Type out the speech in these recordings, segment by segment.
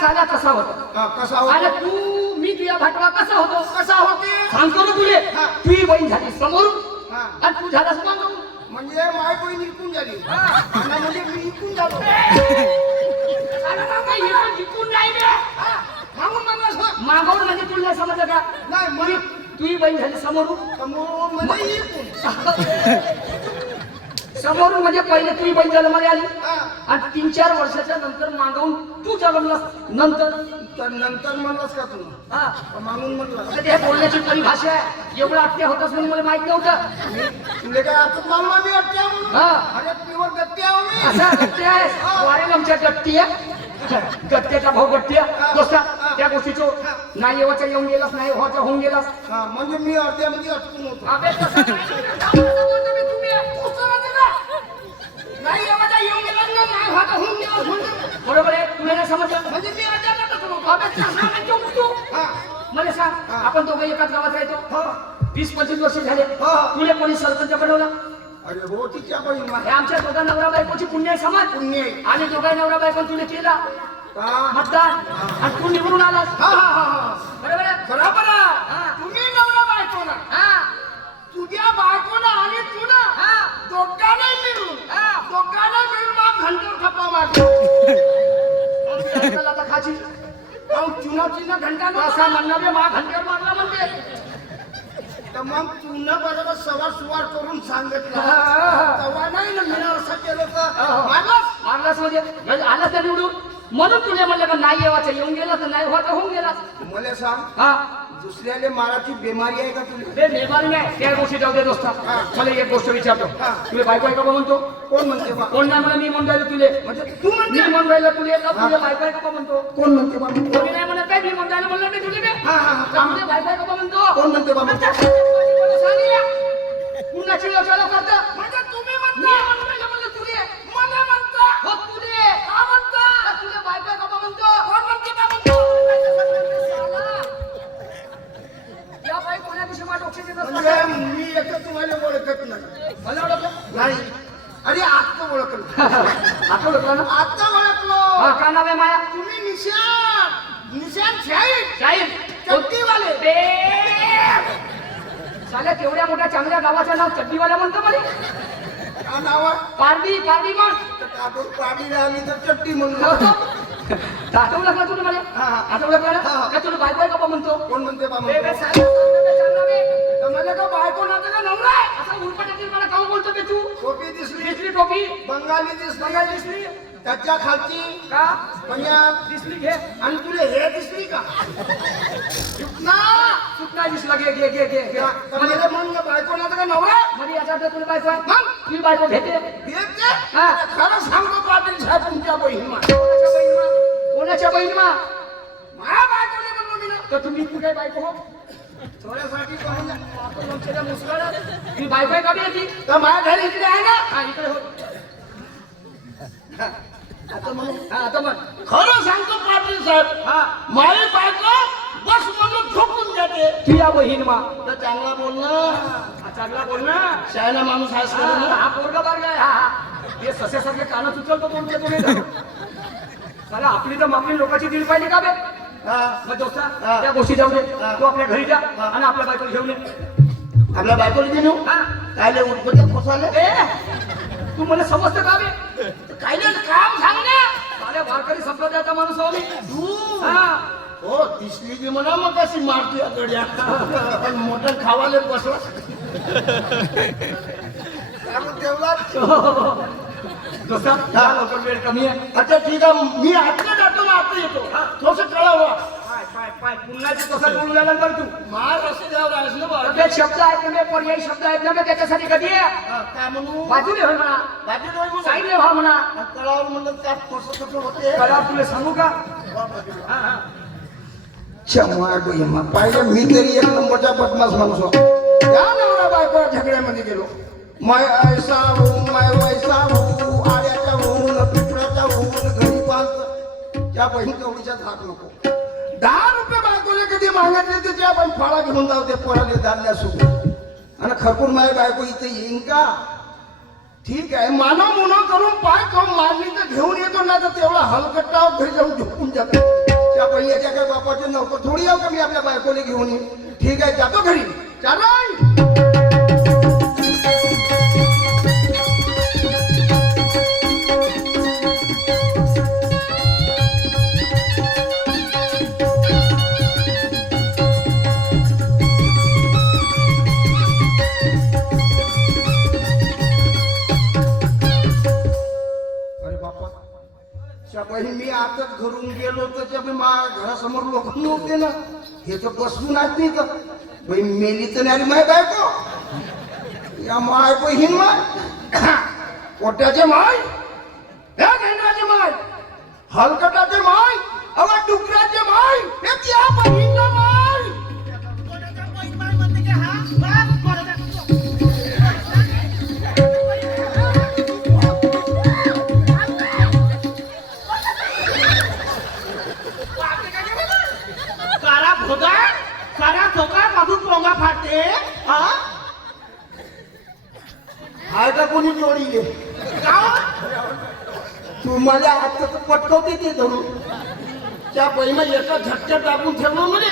साला कसा होता कसा आणि होता तू मी तुझ्या भाटवा कसा होतो कसा होते सांगतो ना तुले तुझी बहीण झाली समोरून हा. आणि तू झालास मागून म्हणजे माय कोणी निघून झाली आणि म्हणजे मी निघून झालो जिंकून नाही बे. मागून म्हणलास ना मागवून म्हणजे तुला नाही समजलं का नाही मला तुझी बहीण झाली समोरून समोर म्हणजे इकून समोरून म्हणजे पहिले तुझी बहीण जन्माला आली हा. आणि 3-4 वर्षाच्या नंतर मागवून तू जन्मलास नंतर तर नंतर म्हणलास का तू हा मागून म्हणला आता ते बोलण्याची परिभाषा आहे एवढं आत्या होतास म्हणून मला माहित नव्हतं तुले काय आता मालवा मी अट्ट्या म्हणून हा. अरे प्युअर गट्टी आहो मी असा गट्टी आहे वारेल आमच्या गट्टी आहे गट्ट्याचा भाऊ गट्टी आहे दोस्ता त्या गोष्टीचो नाही येवाचा येऊन गेलास नाही व्हायचा होऊन गेलास हा म्हणजे मी अर्ध्यामध्ये अटकून होतो अबे तसं नाही बोलतो मी तुम्ही पुस्तक वाचलं का? नाही येवाचा येऊन गेलास ना नाही व्हायचा होऊन गेलास म्हणजे बरोबर आहे तुला नाही समजलं म्हणजे मी अर्ध्यात अटकून होतो अबे तसं नाही चुकतो हा मला सांग आपण दोघं एकाच गावात राहतो हा 20-25 वर्ष झाले हा. तुला कोणी सरपंच बनवला अरे हो तिच्या बहीण हे माझ्या आमच्या दोघा नवरा बायकोची पुण्य आहे समाज पुण्य आहे. आणि दोघा नवरा बायको तुला केला का मतदान आणि तू निवडून आलास हा हा हा हा बरोबर आहे बरोबर हा. आहे. तुम्ही नवरा बायको ना हा तुझ्या बायकोना आणि तू ना हा. दोघांना मिळून हा. दोघांना मिळून मग घंटा खपा मारतो आता खाची चुना चिना घंटा असा म्हणणार रे मा घंट्यावर मारला म्हणते तर मग तुला बरोबर सवार सुवार करून सांगितलं हा. तेव्हा नाही ना मी असं केलं तर हा. मारलास मारलास म्हणजे आलास तर निवडून म्हणून तुला म्हणलं का नाही येवाचं येऊन गेला तर नाही व्हायचं होऊन गेलास मला सांग हा दुसऱ्याले माराची बेमारी आहे का तुला ते बेमारी नाही त्या गोष्टी जाऊ दे दोस्ता हा. मला एक गोष्ट विचारतो हा. तुला बायको आहे का बा म्हणतो कोण म्हणते बा कोण नाही म्हणा मी म्हणून राहिलो तुले म्हणजे तू मी म्हणते म्हणून राहिलो तुले का हा. तुला बायको आहे का बा म्हणतो कोण म्हणते बा कोणी नाही म्हणत काय मी म्हणून राहिलो म्हणलं मी तुले हा हा हा चांगले बायको आहे का बा म्हणतो कोण म्हणते बा म्हणते कुणाची लोचाला करता म्हणजे तुम्ही मी म्हणता म्हणून राहिलो म्हणलं तुले मला म्हणता हो तुले का म्हणता का तुले बायको आहे का बा म्हणतो कोण म्हणते का म्हणतो या बाई कोणाविषयी माझं लक्ष देत म्हणजे असतं मी एकच तुम्हाला ओळखत नाही मला ओळखलं नाही अरे आता ओळखलं आता ओळखलं ना आता ओळखलो हा का नाव आहे माया तुम्ही निशान निशान शाहीर शाहीर चड्डीवाले बे साल्या तेवढ्या मोठ्या चांगल्या गावाचं नाव चड्डीवाला म्हणतो मला का नाव आहे? पारडी पारडी मग तर कापूर पाडीला आम्ही तर चट्टी म्हणलो आता ओळखला तुला मला हा, हा. आता ओळखला ना हा. का तुला बायको आहे का बा म्हणतो कोण म्हणते बा बे, बे, म्हणतो? साल्या, सांगतो बे. तर मला का बायको नातं का नवरा आहे? असा उलपटातील मला काहून बोलतो बे तू टोपी दिसली दिसली टोपी बंगाली दिसली बंगाल दिसली त्याच्या खालची का पंजाब दिसली घे आणि तुला हे दिसली का ना सुटना दिसला घे घे घे घे घे तर मला म्हण बायको नातं का नवरा आहे? म्हणजे याचा अर्थ तुला बायको आहे मग? तुझी बायको घेते हे ते? हा. खरं सांगतो पाटील साहेब तुमच्या बहीण मा कोणाच्या बहीण मा माझ्या बायकोने म्हणलो मी ना तर तुम्ही कुठे बायको हो थोड्यासाठी करून आपण लोकांच्या मुसळाला ती बायको आहे का बी येते तर माझ्या घरी इकडे आहे ना हा इकडे हो आता म्हणून हा आता मग खरं सांगतो पाटील साहेब हा माझी बायको बस म्हणून झोपून जाते तुझ्या बहीण मा तर चांगला बोलणं हा, चांगला बोल ना शायना माणूस आहेस हा, करून हा पोरगा बारगा आहे हा हा हे सस्यासारखे कानात उचलतो बोलते तुम्ही मला आपली तर मापली लोकांची दिली पाहिजे का बे मग दोस्ता हा. त्या गोष्टी जाऊ दे हा. तू आपल्या घरी जा हा. आणि आपल्या बायकोला घेऊन ये आपल्या बायकोला देणू हा कायले उठपत्या खोसाले ए, तू मला समजतं का बे कायले काम सांग ना साल्या वारकरी संप्रदायाचा माणूस हो मी तू हा हो दिसली की म्हणा मग कशी मारतो या गड्या पण मोठं खावाले बसला तेवढा दोस्ता जा लवकर वेळ कमी आहे अच्छा ठीक आहे मी आता जातो ना आता येतो थोडस कळावं पाय पाय पाय पुन्हा ते तसं बोलून राहिला बरं तू मार रस्त्यावर आहेस ना बा ते शब्द आहेत ना पर्यायी शब्द आहेत ना त्याच्यासाठी कधी आहे काय म्हणू बाजूने हो म्हणा बाजू नाही म्हणू साईडने व्हा म्हणा कळावर म्हणलं काय कसं कसं होते कळा तुला सांगू का हा हा क्षमा गोयमा पाहिलं मी तरी एक नंबरचा बदमाश माणूस होतो या नवरा बायको झगड्यामध्ये गेलो मैं ऐसा हूँ मैं वैसा हूँ आड्याचा होऊन पिपळाचा होऊन घरी पाहत त्या बहीण कवडीच्याच हात नको 10 रुपये बायकोले कधी मागितले तर त्या पण फळा घेऊन जाऊ ते पोराले धान्या सुरू आणि खरपून माझी बायको इथे येईन का ठीक आहे मानव मुनो करून पाय खाऊन मारली तर घेऊन येतो ना तर तेवढा हलकट्टा घरी जाऊन झोपून जातो याच्या काय बापाचे नोकर थोडी येऊ का मी आपल्या बायकोला घेऊन येईन. ठीक आहे जातो घरी. चालेल. अरे बापा त्या बहीण मी आताच घरून गेलो तर त्या माझ्या घरासमोर लोक नव्हते ना. हे तर बसवून आज नाही तर बहीण मेली तर नाही माय बायको. या माय बहीण माय पोट्याचे माय या घेंडाचे माय हलकटाचे माय अवा डुकराचे माय हे त्या बहीणला माय. कारा भोगा कारा चोका पासून पोंगा फाटते हा हाय का कोणी जोडी घे तू मला आता तर पटकवते ते धरून त्या बहिणा एका झटक्या टाकून ठेवलं म्हणे.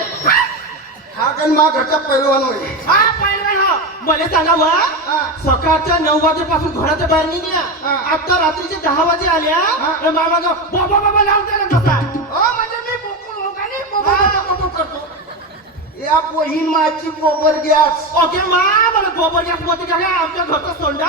हा कारण मा घरचा पैलवान होय. हा पहिलवान हा मला सांगा वा हा. सकाळच्या 9 वाजेपासून घराच्या बाहेर निघल्या हा. आता रात्रीचे 10 वाजे आल्या तर मामा बाबा बाबा लावते ना कसा म्हणजे मी बोकून हो का नाही बोबो करतो. या बहीण माची गोबर गॅस ओके मा मला गोबर गॅस मध्ये काय आमच्या घरचा सोंडा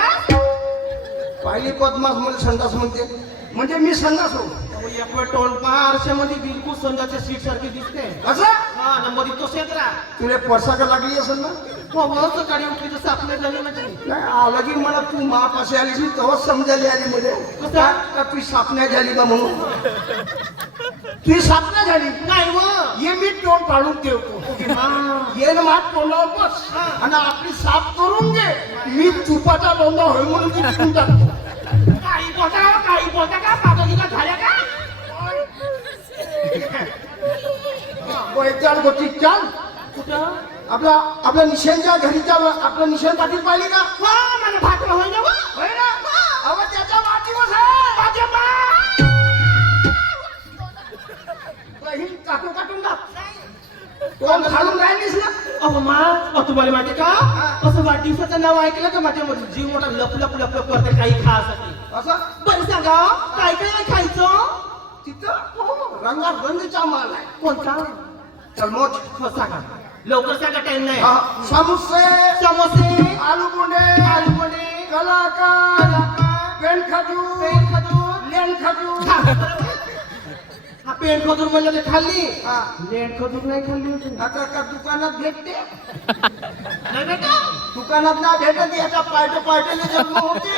पाहिली पद्मास मला संडास म्हणते म्हणजे मी संडास हो एक वेळ टोल आरशामध्ये बिलकुल संध्याच्या सीट सारखी दिसते असं हा नंबर तो क्षेत्रा तुला परसाका लागली असेल ना. हो सकाळी उठली तर सापणे झाली म्हणजे नाही आलं की मला तू मापाशी आली की तेव्हाच समजायली आली मध्ये कसं? का तू सापण्या झाली का म्हणून. तू सापण्या झाली नाही व ये मी तोंड काढून ठेवतो. ये ना माझ तोंडावर बस आणि आपली साफ करून घे. मी तुपाचा लोंढा होय म्हणून ती तिथून टाकतो. काही बोलता का पागलिका झाल्या का चाल गोष्टी चाल कुठं आपल्या निशांच्या घरी चाल. आपलं निशांत पाटील पाहिली का वा मला भाकरा होय ना वा होय ना अहो त्याचा वाढदिवस आहे. माझ्या मा बहीण काटून काटून टाक तोंड खालून राहिलीस ना. अहो मा तुम्हाला माहिती का असं वाढदिवसाचं नाव ऐकलं का माझ्यामध्ये जीव मोठा लप लप लप लप करते काही खासाठी असं बरं सांगा काय काय खायचं तिथं रंगारंगीचा माल आहे. कोणता चल मोठ हो सांगा लवकर सांगा टाइम नाही समोसे समोसे आलू बोंडे आलू वडे कलाकार पेन खजूर लेन खजूर. हा पेन खजूर म्हणलं ते खाल्ली हा. लेंड खजूर नाही खाल्ली होती आता का दुकानात भेटते नाही बेटा दुकानात ना भेटत याचा पायटे जन्म होते.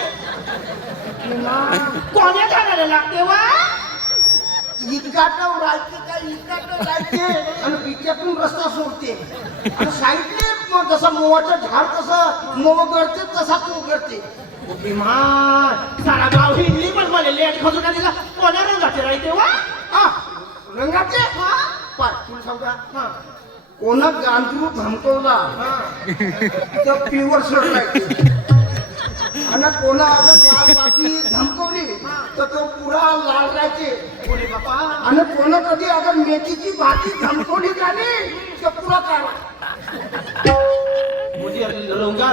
कोण्या झाडाला लागते वा इतकाटव राहते का इतकाटव राहते आणि बिचातून रस्ता सोडते आणि साईडने जसं मोवाचं झाड कसं मोव गळते तसा तो गळते. विमान सारा गाव हिंडली पण मला लेट खजूर का दिला कोण्या रंगाचे राहते वा हा रंगाचे पाय तुला सांगू का कोणा गांधरू धमकवला तर प्युअर शर्ट राहते आणि कोणा अगर लाल बाती धमकवली तर तो पुरा लाल राहते. बोले बापा आणि कोणा कधी अगर मेथीची भाजी धमकवली झाली तर पुरा काढा म्हणजे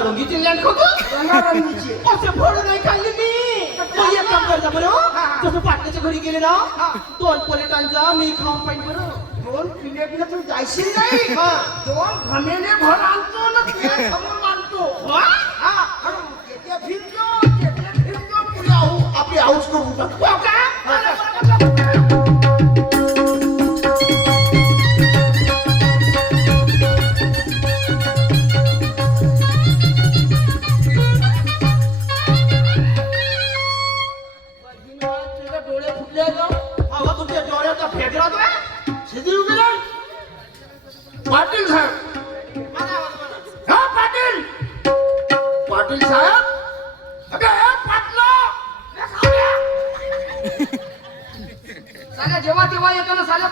रंगीची लेंड खजूर रंगारंगीची. असं फळ नाही खाल्ली मी मग एक काम करता बरं जसं पाटण्याच्या घरी गेले ना 2 प्लेटांचा मी खाऊन पाहिजे बरं 2 प्लेटने तू जायशील नाही 2 घमेने भर आणतो ना तुझ्या समोर मानतो. आपली हाऊस करू डोळे फुटले अहो तुमच्या डोळ्याचा फेदरा शिजू गेला. पाटील साहेब हा पाटील पाटील साहेब अबे पाटला साल्या जेव्हा तेव्हा येतो ना साल्या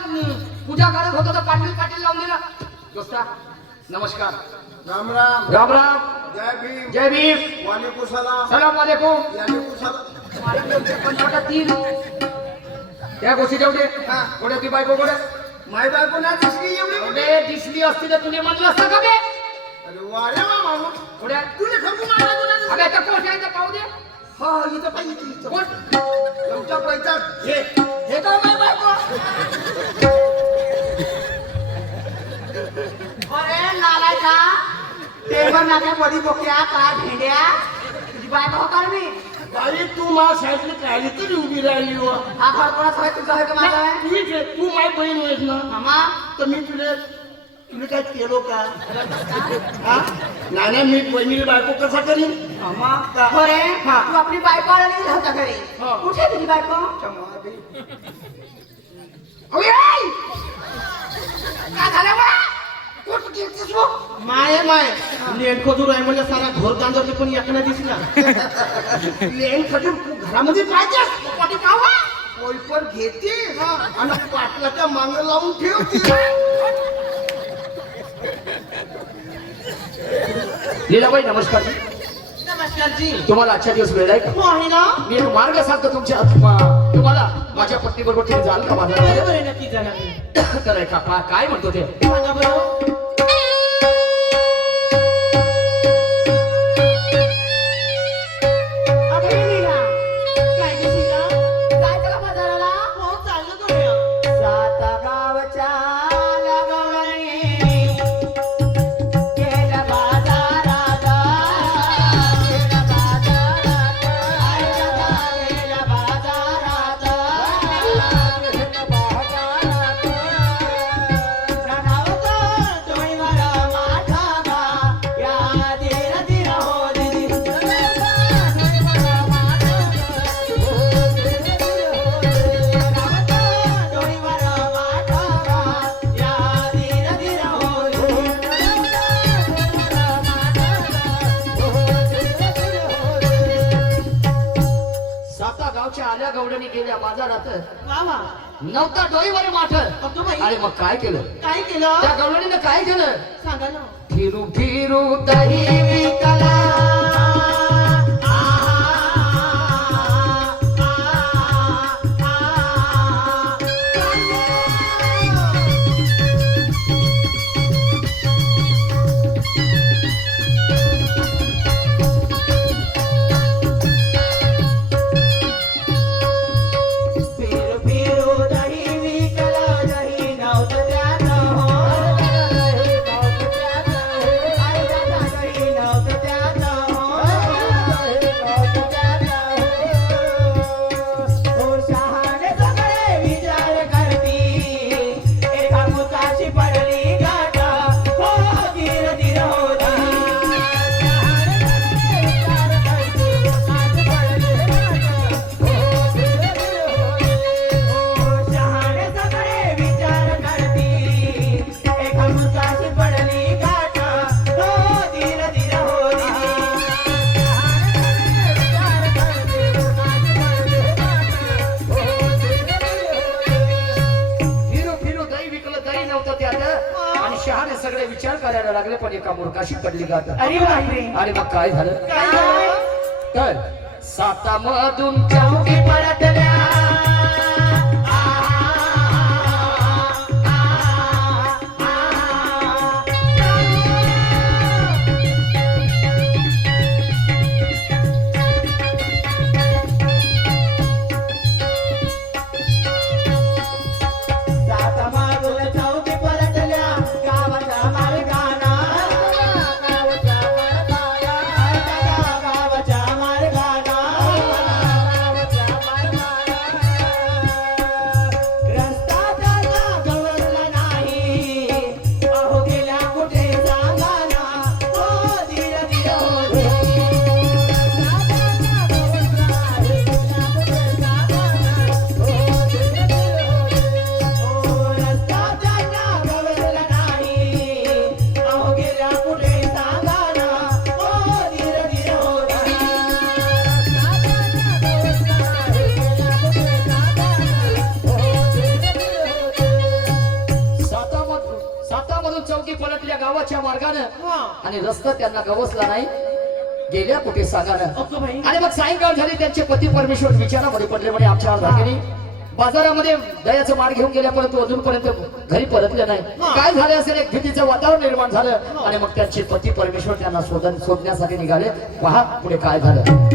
पूजा करत होतो तर पाटील पाटील लावून दिला दोस्ता नमस्कार राम राम राम राम जय भीम जय भीम वालेकुम सलाम सलाम वालेकुम वालेकुम सलाम. पण 3 त्या गोष्टी जेवढे हा. गोड्या ती बायको गोड्या माय बायको ना दिसली एवढी कुठे? अबे दिसली असती तर तुला म्हटलं असतं का बे? अरे वा रे वा माणूस. पुढे तुला खरं माय बायको ना दिसली? अबे आता कोण आहे तर पाहू दे. हा इथं पाहिजे इथं. कोण? लवच्या पैसा हे काय माय बायको? अरे नालायका टेबल नाक्या बडी बोक्या काय भेंड्या तुझी बायको हो कर मी बाई तू माझ्या साईडला कायली तरी उभी राहिली हो. हा घर कोणाचा आहे तुझा आहे का माझा आहे ठीक आहे तू माझी बहीण आहेस ना मामा तर मी तुला काय केलो का हा नाही मी बहिणीला बायको कसा करीन मामा अरे हा. तू आपली बायको आली होता घरी हा. कुठे तुझी बायको अरे आई! काय झालं बा कुठं गेलतीस हो? माय माय लेट खजूर आहे म्हणजे सारा घोर कांदरली पण एकना दिसला लेन खजूर तू घरामध्ये पाहिजेस पाठी पावा कोयपर घेते आणि पाटलाच्या मांग लावून ठेवते लीलाबाई नमस्कार. नमस्कार जी तुम्हाला आजच्या दिवस वेळ आहे का? हो आहे ना मी एक मार्ग सांगतो तुमच्या तुम्हाला माझ्या पत्नी बरोबर तुम्ही जाल का माझ्या बरोबर आहे नक्की जाणार तर ऐका काय म्हणतो ते सांगा बरं अरे लीला काय दिसीला जायचं का बाजाराला हो चाललं करूया सात गावच्या लगवणी गेल्या बाजारात गेल्या बाजारात गेल्या बाजारात ननावतो डोईवर माठागा या धीर धीर हो दिदी डोईवर माठागा या धीर धीर हो साता गावच्या आल्या गवडणी गेल्या बाजारात वा वा नव्हता डोईवर माठ. अगं बाई अरे मग काय केलं काय केलं त्या गवडणीनं काय केलं? सांगा ना फिरू फिरू दही विकला फिरू फिरू दही विकला दही नव्हतं त्यानं हो आई दादा दही नव्हतं त्यानं हो शहाणे सगळे विचार करती एका मुताची पडली गाठ हो धीर धीर हो शहाणे सगळे विचार करती एका मुताची पडली गाठ हो धीर धीर हो फिरू फिरू दही विकलं दही नव्हतं त्यात आणि शहाणे सगळे विचार करायला लागले पण एका मूर्खाशी पडली गात. अरे बापरे आणि मग काय झालं? काय झालं तर सातामधून चौकी परतल्या सात मागुल चौकी परतल्या गावाच्या मार्गाना गावाच्या मार्गाना रस्ता त्याला गवसला नाही अहो गेल्या कुठे सांगाना हो धीर धीर हो रस्ता त्यांना गवसला नाही अहो गेल्या कुठे सांगाना हो धीर धीर हो सातामधून चौकी पलटल्या गावाच्या मार्गानं हा आणि रस्ता त्यांना गवसला नाही गेल्या कुठे सांगानं. अगं बाई आणि मग सायंकाळ झाली त्यांचे पती परमेश्वर विचारामध्ये पडले म्हणे आमच्या भागिनी बाजारामध्ये दयाचं मार घेऊन गेल्या परंतु अजूनपर्यंत घरी परतले नाही. काय झाले असेल, एक भीतीचं वातावरण निर्माण झालं आणि मग त्यांचे पती परमेश्वर त्यांना शोधण्यासाठी निघाले. पहा पुढे काय झालं.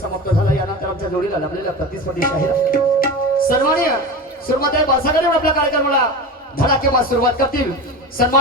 समाप्त झाला. यानंतर आमच्या जोडीला लाभलेला प्रतिस्पर्धी शाहीर सन्माननीय सुरमाताई बासागरे आपल्या कार्यक्रमाला धडाकेबाज सुरुवात करतील. सन्मान